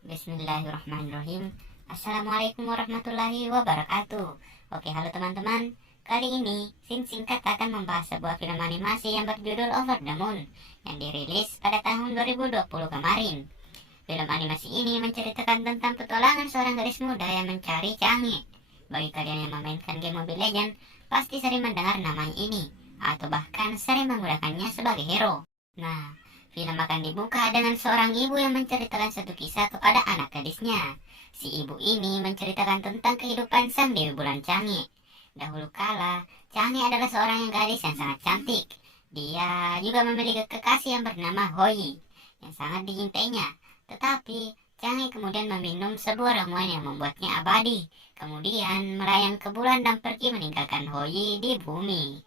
Bismillahirrahmanirrahim. Assalamualaikum warahmatullahi wabarakatuh. Oke, halo teman-teman. Kali ini, Sing Singkat akan membahas sebuah film animasi yang berjudul Over the Moon yang dirilis pada tahun 2020 kemarin. Film animasi ini menceritakan tentang petualangan seorang gadis muda yang mencari Change. Bagi kalian yang memainkan game Mobile Legends, pasti sering mendengar nama ini, atau bahkan sering menggunakannya sebagai hero. Nah, film akan dibuka dengan seorang ibu yang menceritakan satu kisah kepada anak gadisnya. Si ibu ini menceritakan tentang kehidupan sang Dewi Bulan Change. Dahulu kala, Change adalah seorang gadis yang sangat cantik. Dia juga memiliki kekasih yang bernama Hoi, yang sangat dicintainya. Tetapi, Change kemudian meminum sebuah ramuan yang membuatnya abadi. Kemudian melayang ke bulan dan pergi meninggalkan Hoi di bumi.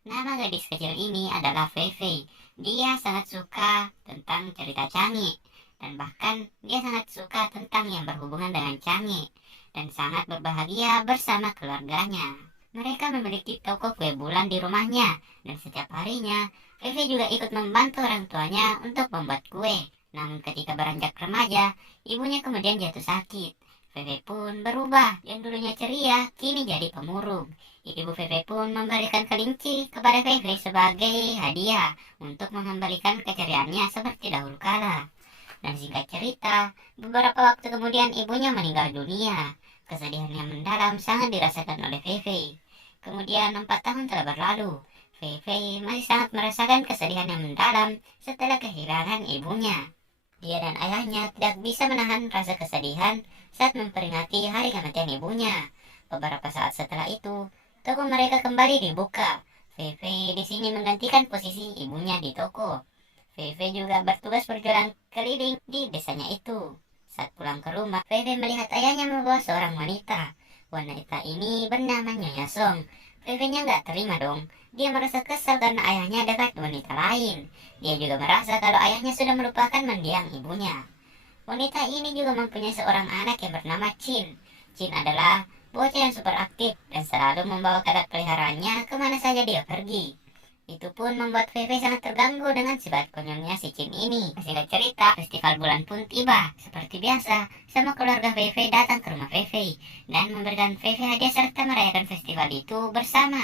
Nama gadis kecil ini adalah Fei. Dia sangat suka tentang cerita Change, dan bahkan dia sangat suka tentang yang berhubungan dengan Change, dan sangat berbahagia bersama keluarganya. Mereka memiliki toko kue bulan di rumahnya, dan setiap harinya Fei juga ikut membantu orang tuanya untuk membuat kue. Namun ketika beranjak remaja, ibunya kemudian jatuh sakit. Fei pun berubah, yang dulunya ceria kini jadi pemurung. Ibu Fei pun memberikan kelinci kepada Fei sebagai hadiah untuk mengembalikan keceriaannya seperti dahulu kala. Dan singkat cerita, beberapa waktu kemudian ibunya meninggal dunia. Kesedihan yang mendalam sangat dirasakan oleh Fei. Kemudian 4 tahun telah berlalu. Fei masih sangat merasakan kesedihan yang mendalam setelah kehilangan ibunya. Dia dan ayahnya tidak bisa menahan rasa kesedihan saat memperingati hari kematian ibunya. Beberapa saat setelah itu, toko mereka kembali dibuka. Fei di sini menggantikan posisi ibunya di toko. Fei juga bertugas berjalan keliling di desanya itu. Saat pulang ke rumah, Fei melihat ayahnya membawa seorang wanita. Wanita ini bernama Nyonya Song. Fei-nya nggak terima dong. Dia merasa kesal karena ayahnya dekat wanita lain. Dia juga merasa kalau ayahnya sudah melupakan mendiang ibunya. Wanita ini juga mempunyai seorang anak yang bernama Chin. Chin adalah bocah yang super aktif dan selalu membawa katak peliharaannya kemana saja dia pergi. Itu pun membuat Fei sangat terganggu dengan sifat konyolnya si Chin ini. Singkat cerita, festival bulan pun tiba. Seperti biasa, semua keluarga Fei datang ke rumah Fei dan memberikan Fei hadiah serta merayakan festival itu bersama.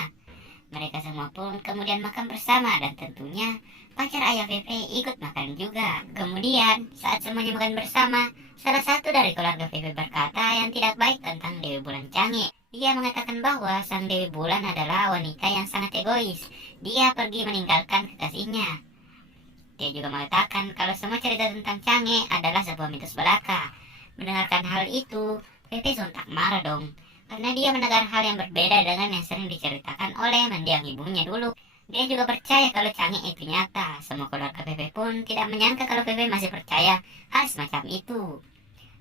Mereka semua pun kemudian makan bersama dan tentunya pacar ayah Fei ikut makan juga. Kemudian, saat semuanya makan bersama, salah satu dari keluarga Fei berkata yang tidak baik tentang Dewi Bulan Change. Dia mengatakan bahwa sang Dewi Bulan adalah wanita yang sangat egois. Dia pergi meninggalkan kekasihnya. Dia juga mengatakan kalau semua cerita tentang Change adalah sebuah mitos belaka. Mendengarkan hal itu, Fei sontak marah dong. Karena dia mendengar hal yang berbeda dengan yang sering diceritakan oleh mendiang ibunya dulu. Dia juga percaya kalau Change itu nyata. Semua keluarga Fei pun tidak menyangka kalau Fei masih percaya hal semacam itu.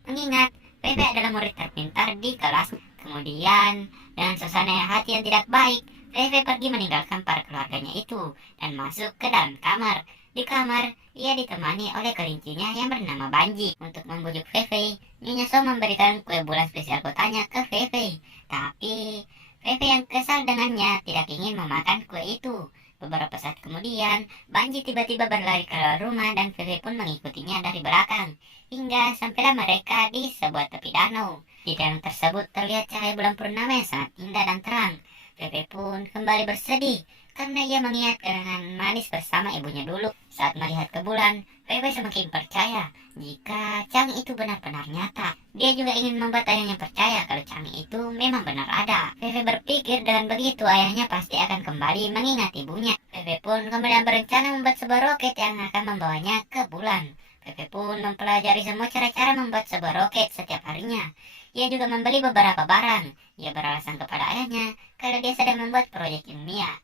Mengingat Fei adalah murid terpintar di kelas. Kemudian, dengan suasana hati yang tidak baik, Fei pergi meninggalkan para keluarganya itu dan masuk ke dalam kamar. Di kamar, ia ditemani oleh kelincinya yang bernama Banji. Untuk membujuk Fei, Nyonya Song memberikan kue bulan spesial kotanya ke Fei. Tapi, Fei yang kesal dengannya tidak ingin memakan kue itu. Beberapa saat kemudian, Banji tiba-tiba berlari keluar rumah dan Fei pun mengikutinya dari belakang. Hingga sampailah mereka di sebuah tepi danau. Di danau tersebut terlihat cahaya bulan purnama yang sangat indah dan terang. Fei pun kembali bersedih karena ia mengingat kenangan manis bersama ibunya dulu. Saat melihat ke bulan, Fei semakin percaya jika Change itu benar-benar nyata. Dia juga ingin membuat ayahnya percaya kalau Change itu memang benar ada. Fei berpikir dengan begitu ayahnya pasti akan kembali mengingat ibunya. Fei pun kemudian berencana membuat sebuah roket yang akan membawanya ke bulan. Fei pun mempelajari semua cara-cara membuat sebuah roket setiap harinya. Ia juga membeli beberapa barang. Ia beralasan kepada ayahnya kalau dia sedang membuat proyek ilmiah.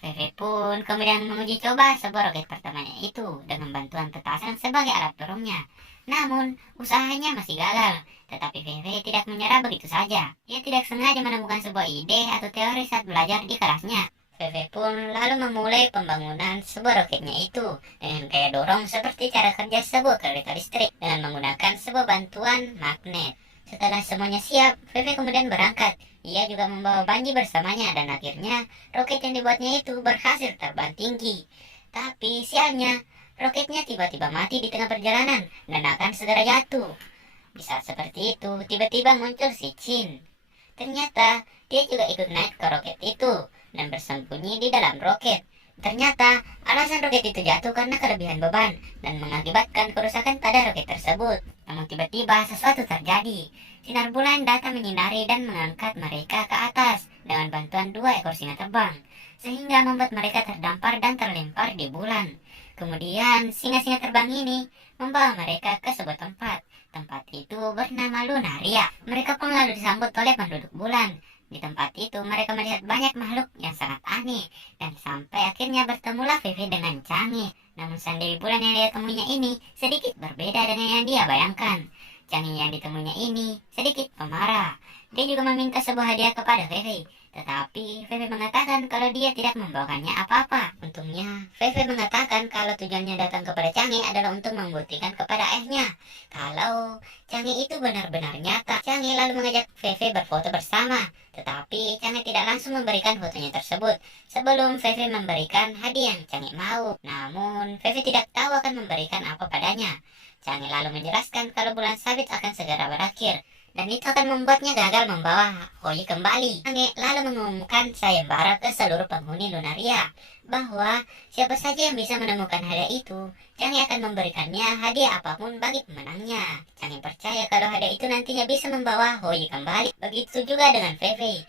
Fei pun kemudian menguji coba sebuah roket pertamanya itu dengan bantuan petasan sebagai alat dorongnya. Namun, usahanya masih gagal. Tetapi Fei tidak menyerah begitu saja. Ia tidak sengaja menemukan sebuah ide atau teori saat belajar di kelasnya. Fei pun lalu memulai pembangunan sebuah roketnya itu dengan gaya dorong seperti cara kerja sebuah kereta listrik dengan menggunakan sebuah bantuan magnet. Setelah semuanya siap, Fei kemudian berangkat. Ia juga membawa Banji bersamanya dan akhirnya roket yang dibuatnya itu berhasil terbang tinggi. Tapi sialnya, roketnya tiba-tiba mati di tengah perjalanan dan akan segera jatuh. Di saat seperti itu, tiba-tiba muncul si Chin. Ternyata dia juga ikut naik ke roket itu dan bersembunyi di dalam roket. Ternyata alasan roket itu jatuh karena kelebihan beban dan mengakibatkan kerusakan pada roket tersebut. Namun tiba-tiba sesuatu terjadi. Sinar bulan datang menyinari dan mengangkat mereka ke atas dengan bantuan 2 ekor singa terbang, sehingga membuat mereka terdampar dan terlempar di bulan. Kemudian singa-singa terbang ini membawa mereka ke sebuah tempat. Tempat itu bernama Lunaria. Mereka pun lalu disambut oleh penduduk bulan. Di tempat itu mereka melihat banyak makhluk yang sangat aneh, dan sampai akhirnya bertemulah Vivi dengan Canggih. Namun sang Dewi Bulan yang dia temuinya ini sedikit berbeda dengan yang dia bayangkan. Canggih yang ditemuinya ini sedikit pemarah. Dia juga meminta sebuah hadiah kepada Vivi, tetapi Vivi mengatakan kalau dia tidak membawakannya apa-apa. Untungnya Vivi mengatakan kalau tujuannya datang kepada Canggih adalah untuk membuktikan kepada ayahnya kalau Canggih itu benar-benar nyata. Canggih lalu mengajak Vivi berfoto bersama, tetapi Canggih tidak langsung memberikan fotonya tersebut sebelum Vivi memberikan hadiah yang Canggih mau. Namun Vivi tidak tahu akan memberikan apa padanya. Canggih lalu menjelaskan kalau bulan sabit akan segera berakhir, dan itu akan membuatnya gagal membawa Hoi kembali. Canggih lalu mengumumkan sayembara ke seluruh penghuni Lunaria bahwa siapa saja yang bisa menemukan hadiah itu, Canggih akan memberikannya hadiah apapun bagi pemenangnya. Canggih percaya kalau hadiah itu nantinya bisa membawa Hoi kembali. Begitu juga dengan Vivi.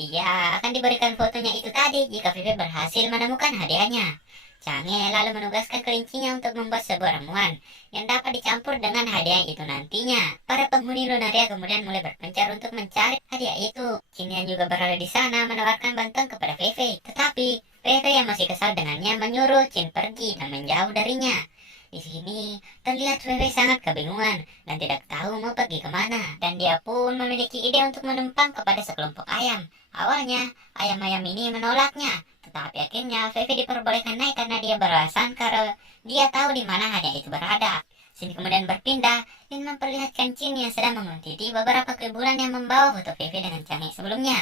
Dia akan diberikan fotonya itu tadi jika Vivi berhasil menemukan hadiahnya. Canggih lalu menugaskan kelincinya untuk membuat sebuah ramuan yang dapat dicampur dengan hadiah itu nantinya. Para penghuni Lunaria kemudian mulai berpencar untuk mencari hadiah itu. Chin yang juga berada di sana menawarkan bantuan kepada Vivi, tetapi Vivi yang masih kesal dengannya menyuruh Chin pergi dan menjauh darinya. Di sini terlihat Vivi sangat kebingungan dan tidak tahu mau pergi kemana, dan dia pun memiliki ide untuk menumpang kepada sekelompok ayam. Awalnya ayam-ayam ini menolaknya, tetapi akhirnya Vivi diperbolehkan naik karena dia beralasan kalau dia tahu di mana hadiah itu berada. Sini kemudian berpindah dan memperlihatkan Chin yang sedang menguntit beberapa kuburan yang membawa foto Vivi dengan Canggih sebelumnya.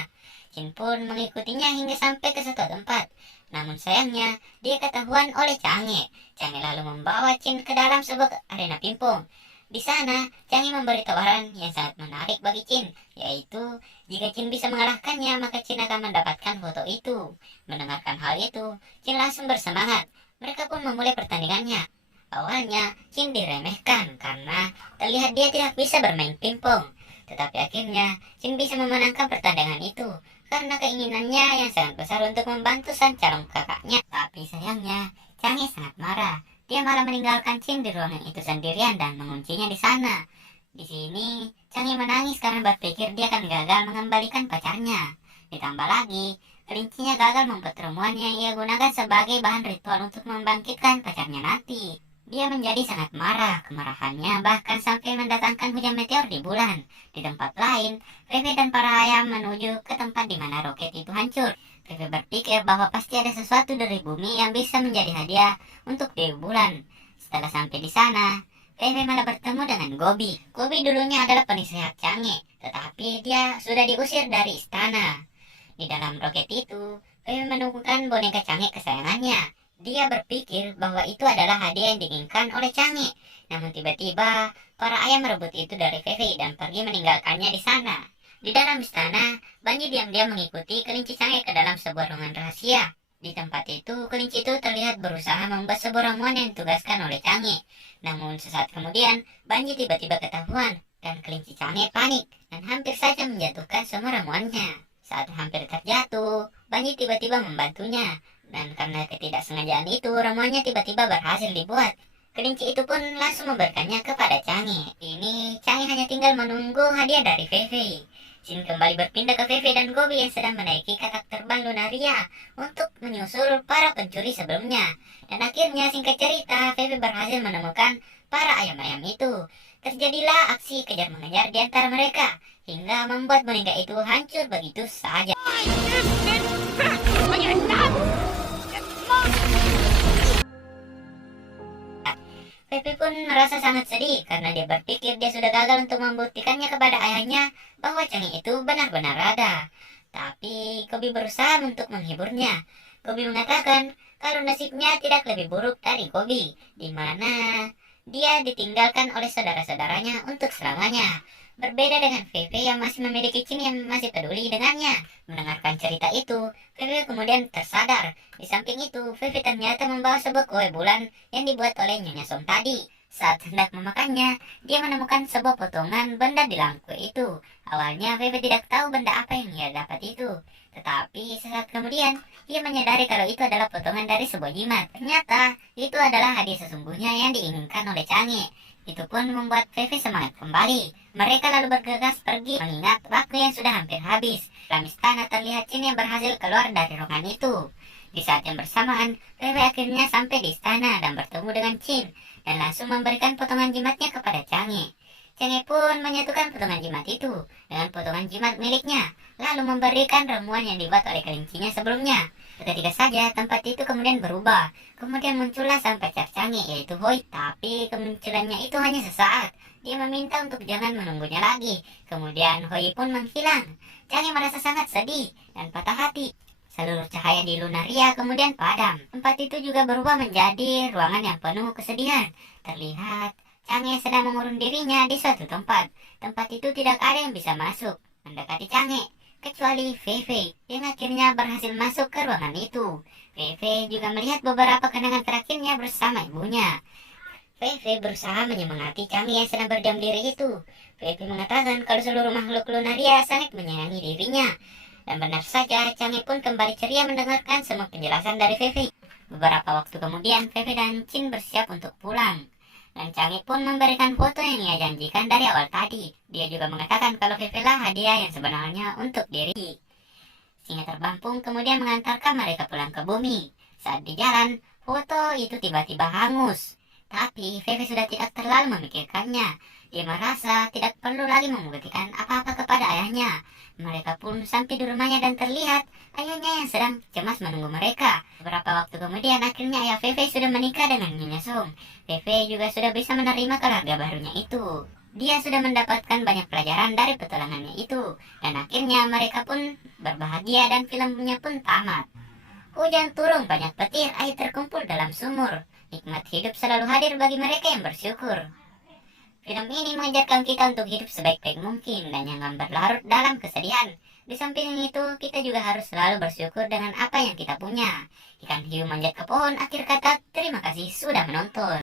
Chin pun mengikutinya hingga sampai ke suatu tempat. Namun sayangnya dia ketahuan oleh Canggih. Canggih lalu membawa Chin ke dalam sebuah arena pingpong. Di sana, Canggih memberi tawaran yang sangat menarik bagi Chin, yaitu jika Chin bisa mengalahkannya, maka Chin akan mendapatkan foto itu. Mendengarkan hal itu, Chin langsung bersemangat. Mereka pun memulai pertandingannya. Awalnya, Chin diremehkan karena terlihat dia tidak bisa bermain pingpong. Tetapi akhirnya, Chin bisa memenangkan pertandingan itu karena keinginannya yang sangat besar untuk membantu sang calon kakaknya. Tapi sayangnya, Canggih sangat marah. Dia malah meninggalkan Chin di ruangan itu sendirian dan menguncinya di sana. Di sini, Canggih menangis karena berpikir dia akan gagal mengembalikan pacarnya. Ditambah lagi, kelincinya gagal membuat ramuan yang ia gunakan sebagai bahan ritual untuk membangkitkan pacarnya nanti. Dia menjadi sangat marah. Kemarahannya bahkan sampai mendatangkan hujan meteor di bulan. Di tempat lain, Vivi dan para ayam menuju ke tempat di mana roket itu hancur. Vivi berpikir bahwa pasti ada sesuatu dari bumi yang bisa menjadi hadiah untuk Dewi Bulan. Setelah sampai di sana, Vivi malah bertemu dengan Gobi. Gobi dulunya adalah penasehat Canggih, tetapi dia sudah diusir dari istana. Di dalam roket itu, Vivi menemukan boneka Canggih kesayangannya. Dia berpikir bahwa itu adalah hadiah yang diinginkan oleh Canggih. Namun tiba-tiba, para ayam merebut itu dari Vivi dan pergi meninggalkannya di sana. Di dalam istana, Banji diam-diam mengikuti kelinci Canggih ke dalam sebuah ruangan rahasia. Di tempat itu, kelinci itu terlihat berusaha membuat sebuah ramuan yang ditugaskan oleh Canggih. Namun sesaat kemudian, Banji tiba-tiba ketahuan dan kelinci Canggih panik dan hampir saja menjatuhkan semua ramuannya. Saat hampir terjatuh, Banji tiba-tiba membantunya. Dan karena ketidaksengajaan itu, ramuannya tiba-tiba berhasil dibuat. Kelinci itu pun langsung memberikannya kepada Canggih. Ini Canggih hanya tinggal menunggu hadiah dari Vivi. Jin kembali berpindah ke Vivi dan Gobi yang sedang menaiki katak terbang Lunaria untuk menyusul para pencuri sebelumnya. Dan akhirnya singkat cerita, Vivi berhasil menemukan para ayam-ayam itu. Terjadilah aksi kejar-mengejar di antara mereka, hingga membuat boneka itu hancur begitu saja. Pepe pun merasa sangat sedih karena dia berpikir dia sudah gagal untuk membuktikannya kepada ayahnya bahwa Canggih itu benar-benar ada. Tapi Kobi berusaha untuk menghiburnya. Kobi mengatakan kalau nasibnya tidak lebih buruk dari Kobi, di mana Dia ditinggalkan oleh saudara-saudaranya untuk selamanya. Berbeda dengan Feve yang masih memiliki Chin yang masih peduli dengannya. Mendengarkan cerita itu, Feve kemudian tersadar. Di samping itu, Feve ternyata membawa sebuah kue bulan yang dibuat oleh Nyonya Som tadi. Saat hendak memakannya, dia menemukan sebuah potongan benda di dalam kue itu. Awalnya Feve tidak tahu benda apa yang ia dapat itu. Tetapi sesaat kemudian, ia menyadari kalau itu adalah potongan dari sebuah jimat. Ternyata, itu adalah hadiah sesungguhnya yang diinginkan oleh Canggih. Itu pun membuat Feve semangat kembali. Mereka lalu bergegas pergi mengingat waktu yang sudah hampir habis. Dalam istana terlihat Chin yang berhasil keluar dari ruangan itu. Di saat yang bersamaan, Feve akhirnya sampai di istana dan bertemu dengan Chin dan langsung memberikan potongan jimatnya kepada Canggih. Canggih pun menyatukan potongan jimat itu dengan potongan jimat miliknya, lalu memberikan ramuan yang dibuat oleh kelincinya sebelumnya. Ketika saja tempat itu kemudian berubah. Kemudian muncullah sang pacar Canggih, yaitu Hoi. Tapi kemunculannya itu hanya sesaat. Dia meminta untuk jangan menunggunya lagi. Kemudian Hoi pun menghilang. Canggih merasa sangat sedih dan patah hati. Seluruh cahaya di Lunaria kemudian padam. Tempat itu juga berubah menjadi ruangan yang penuh kesedihan. Terlihat Canggih sedang mengurung dirinya di suatu tempat. Tempat itu tidak ada yang bisa masuk mendekati Canggih, kecuali Feve yang akhirnya berhasil masuk ke ruangan itu. Feve juga melihat beberapa kenangan terakhirnya bersama ibunya. Feve berusaha menyemangati Canggih yang sedang berdiam diri itu. Feve mengatakan kalau seluruh makhluk Lunaria sangat menyayangi dirinya. Dan benar saja, Canggih pun kembali ceria mendengarkan semua penjelasan dari Feve. Beberapa waktu kemudian, Feve dan Chin bersiap untuk pulang. Dan Canggih pun memberikan foto yang ia janjikan dari awal tadi. Dia juga mengatakan kalau Feve lah hadiah yang sebenarnya untuk diri. Singa terbang pun kemudian mengantarkan mereka pulang ke bumi. Saat di jalan, foto itu tiba-tiba hangus. Tapi Feve sudah tidak terlalu memikirkannya. Dia merasa tidak perlu lagi membuktikan apa-apa kepada ayahnya. Mereka pun sampai di rumahnya dan terlihat ayahnya yang sedang cemas menunggu mereka. Beberapa waktu kemudian akhirnya ayah Feve sudah menikah dengan Nyonya Som. Feve juga sudah bisa menerima keluarga barunya itu. Dia sudah mendapatkan banyak pelajaran dari petualangannya itu. Dan akhirnya mereka pun berbahagia dan filmnya pun tamat. Hujan turun, banyak petir, air terkumpul dalam sumur. Nikmat hidup selalu hadir bagi mereka yang bersyukur. Film ini mengajarkan kita untuk hidup sebaik-baik mungkin dan jangan berlarut dalam kesedihan. Di samping itu, kita juga harus selalu bersyukur dengan apa yang kita punya. Ikan hiu manjat ke pohon, akhir kata, terima kasih sudah menonton.